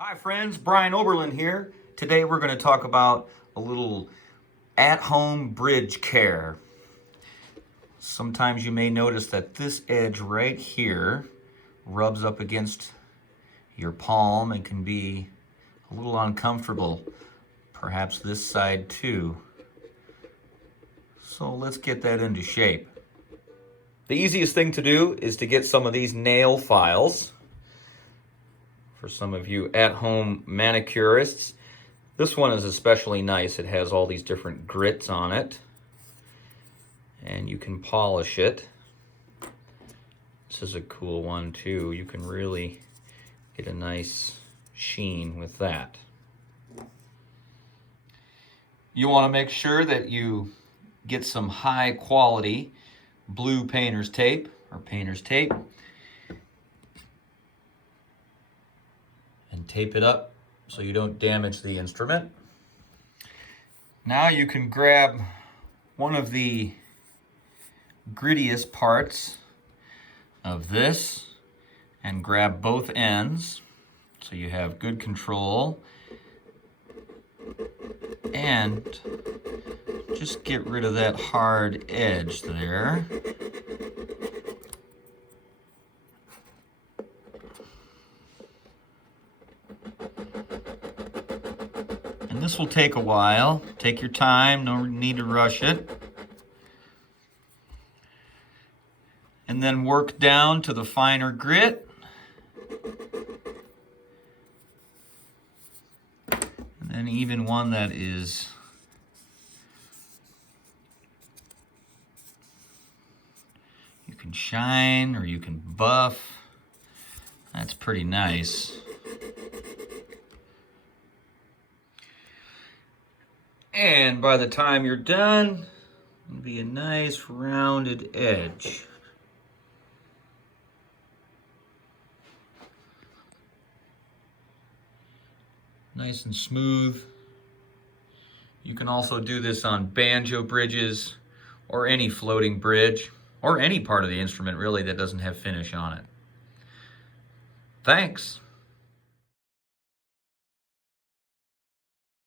Hi friends, Brian Oberlin here. Today we're going to talk about a little at-home bridge care. Sometimes you may notice that this edge right here rubs up against your palm and can be a little uncomfortable. Perhaps this side too. So let's get that into shape. The easiest thing to do is to get some of these nail files. For some of you at-home manicurists, this one is especially nice. It has all these different grits on it, and you can polish it. This is a cool one too. You can really get a nice sheen with that. You want to make sure that you get some high quality blue painter's tape or painter's tape and tape it up so you don't damage the instrument. Now you can grab one of the grittiest parts of this and grab both ends so you have good control, and just get rid of that hard edge there. And this will take a while. Take your time, no need to rush it. And then work down to the finer grit. And then even one that is you can shine or you can buff. That's pretty nice. And by the time you're done, it'll be a nice rounded edge. Nice and smooth. You can also do this on banjo bridges or any floating bridge or any part of the instrument really that doesn't have finish on it. Thanks.